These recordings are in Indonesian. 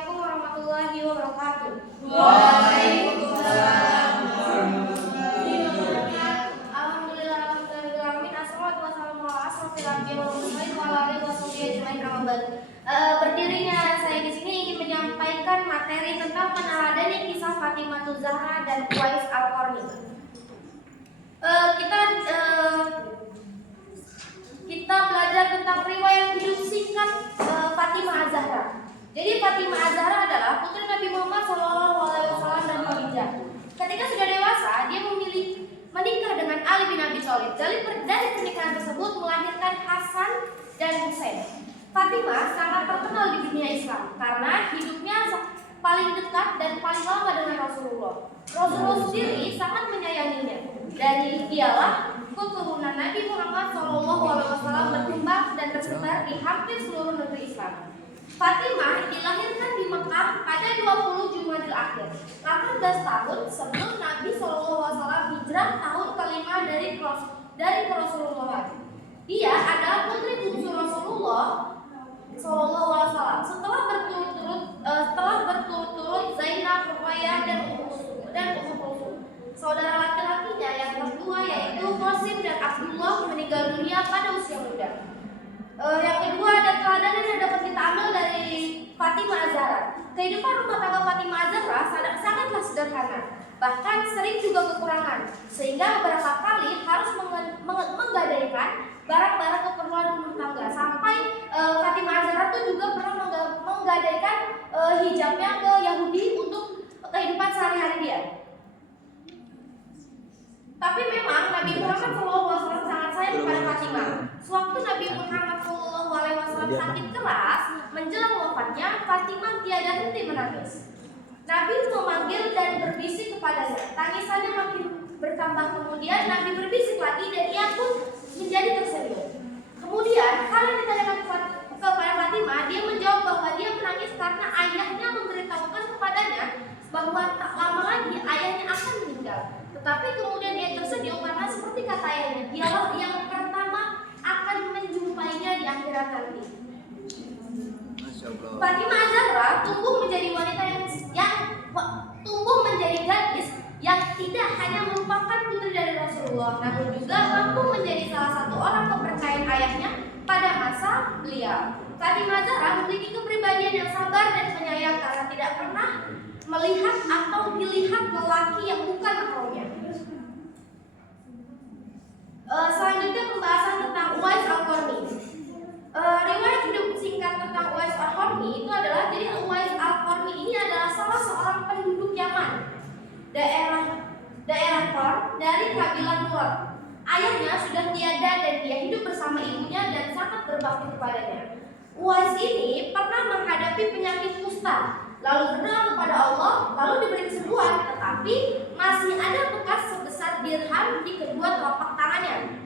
Assalamualaikum warahmatullahi wabarakatuh. Waalaikumsalam warahmatullahi wabarakatuh. Alhamdulillahirobbilalamin. Assalatu wassalamu ala asrofil anbiya'i wal mursalin wa ala alihi washabihi ajmain. Amma ba'd. Berdirinya saya di sini ingin menyampaikan materi tentang peneladannya kisah Fatimah Zahra dan Uwais Al-Qarni. Kita belajar tentang riwayat hidup singkat Fatimah Zahra. Jadi Fatimah Zahra adalah putri Nabi Muhammad SAW dan Khadijah. Ketika sudah dewasa, dia memilih menikah dengan Ali bin Abi Thalib. Dari pernikahan tersebut melahirkan Hasan dan Husain. Fatimah sangat terkenal di dunia Islam karena hidupnya paling dekat dan paling lama dengan Rasulullah. Rasulullah sendiri sangat menyayanginya. Dari dialah keturunan Nabi Muhammad SAW berkembang dan tersebar di hampir seluruh negeri Islam. Fatimah dilahirkan di Mekah pada 20 Jumadil Akhir, 18 tahun sebelum Nabi SAW hijrah tahun kelima dari Rasulullah. Dia adalah putri bungsu Rasulullah SAW. Setelah berturut-turut Zainab, Ruqayyah dan Ummu Kulsum. Saudara laki-lakinya yang kedua yaitu Qasim dan Abdullah meninggal dunia pada usia muda. Yang kedua ada teladan yang dapat kita ambil dari Fatimah Zahra. Kehidupan rumah tangga Fatimah Zahra sangatlah sederhana, bahkan sering juga kekurangan, sehingga beberapa kali harus menggadaikan barang-barang keperluan rumah tangga. Sampai Fatimah Zahra itu juga pernah menggadaikan hijabnya ke Yahudi untuk kehidupan sehari-hari dia. Tapi memang Nabi Muhammad SAW sangat sayang kepada Fatimah. Sewaktu Nabi Muhammad SAW sakit keras, menjelang wafatnya, Fatimah tiada henti menangis. Nabi memanggil dan berbisik kepadanya. Tangisannya makin bertambah. Kemudian Nabi berbisik lagi dan ia pun menjadi tersenyum. Kemudian hal yang ditanyakan kepada Fatimah, dia menjawab bahwa dia menangis karena ayahnya memberitahukan kepadanya bahwa tak lama lagi ayahnya akan meninggal. Tetapi kemudian dia tersenyum karena seperti kata ayahnya, dialah yang pertama akan menjumpainya di akhirat nanti. Fatimah Zahra tumbuh menjadi wanita yang tumbuh menjadi gadis yang tidak hanya merupakan putri dari Rasulullah, namun juga mampu menjadi salah satu orang kepercayaan ayahnya pada masa beliau. Fatimah Zahra memiliki kepribadian yang sabar dan penyayang karena tidak pernah melihat atau dilihat lelaki yang bukan mahramnya. Selanjutnya pembahasan tentang Uwais Al-Qarni. Riwayat hidup singkat tentang Uwais Al-Qarni itu adalah, jadi Uwais Al-Qarni ini adalah salah seorang penduduk Yaman, daerah Qarn dari kabilah Murad. Ayahnya sudah tiada dan dia hidup bersama ibunya dan sangat berbakti kepadanya. Uwais ini pernah menghadapi penyakit kusta, lalu berdoa kepada Allah, lalu diberi kesembuhan, tetapi masih ada bekas sebesar dirham di kedua telapak tangannya.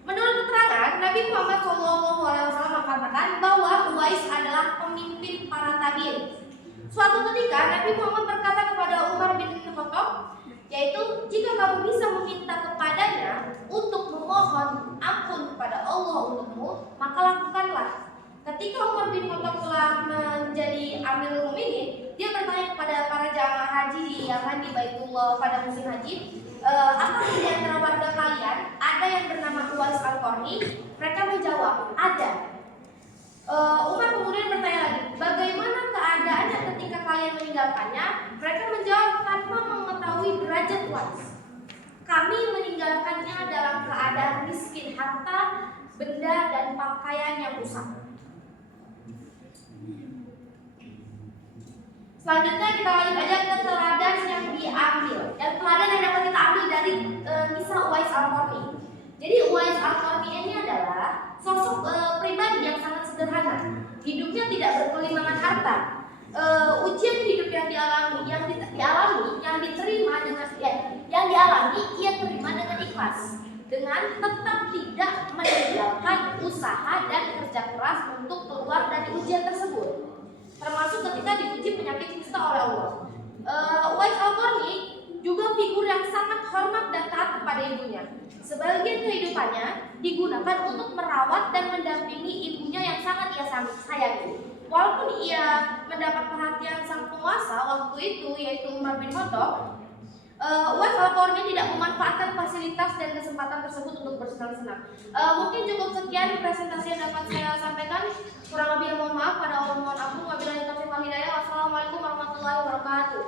Menurut keterangan, Nabi Muhammad SAW mengatakan bahwa Uwais adalah pemimpin para tabi'in. Suatu ketika Nabi Muhammad berkata kepada Umar bin Khattab, yaitu, jika kamu bisa meminta kepadanya untuk memohon ampun kepada Allah untukmu, maka lakukanlah. Ketika Umar bin Khattab telah menjadi Amirul Mukminin, dia bertanya kepada para jamaah haji di Yaman di Baitullah pada musim haji, apakah di antara warga kalian ada yang bernama Uwais Al-Qarni? Mereka menjawab, ada. Umar kemudian bertanya lagi, bagaimana keadaannya ketika kalian meninggalkannya? Mereka menjawab tanpa mengetahui derajat Uwais. Kami meninggalkannya dalam keadaan miskin harta, benda dan pakaian yang rusak. Selanjutnya kita lanjut aja ke teladan yang diambil. Dan teladan yang dapat kita ambil dari kisah Uwais Al-Qarni. Jadi Uwais Al-Qarni ini adalah sosok pribadi yang sangat sederhana. Hidupnya tidak berkelimangan harta. Ujian hidup yang dialami, ia terima dengan ikhlas, dengan tetap tidak meninggalkan usaha dan kerja keras untuk keluar dari ujian tersebut, termasuk ketika diuji penyakit kusta oleh Allah. Uwais Al-Qarni juga figur yang sangat hormat dan taat kepada ibunya. Sebagian kehidupannya digunakan untuk merawat dan mendampingi ibunya yang sangat ia sayangi. Walaupun ia mendapat perhatian waktu itu, yaitu Umar bin Khattab, Uwais lapornya tidak memanfaatkan fasilitas dan kesempatan tersebut untuk bersenang-senang. Mungkin cukup sekian presentasi yang dapat saya sampaikan. Kurang lebih mohon maaf. Pada Allah mohon ampun. Wabillahi taufiq wal hidayah. Wassalamualaikum warahmatullahi wabarakatuh.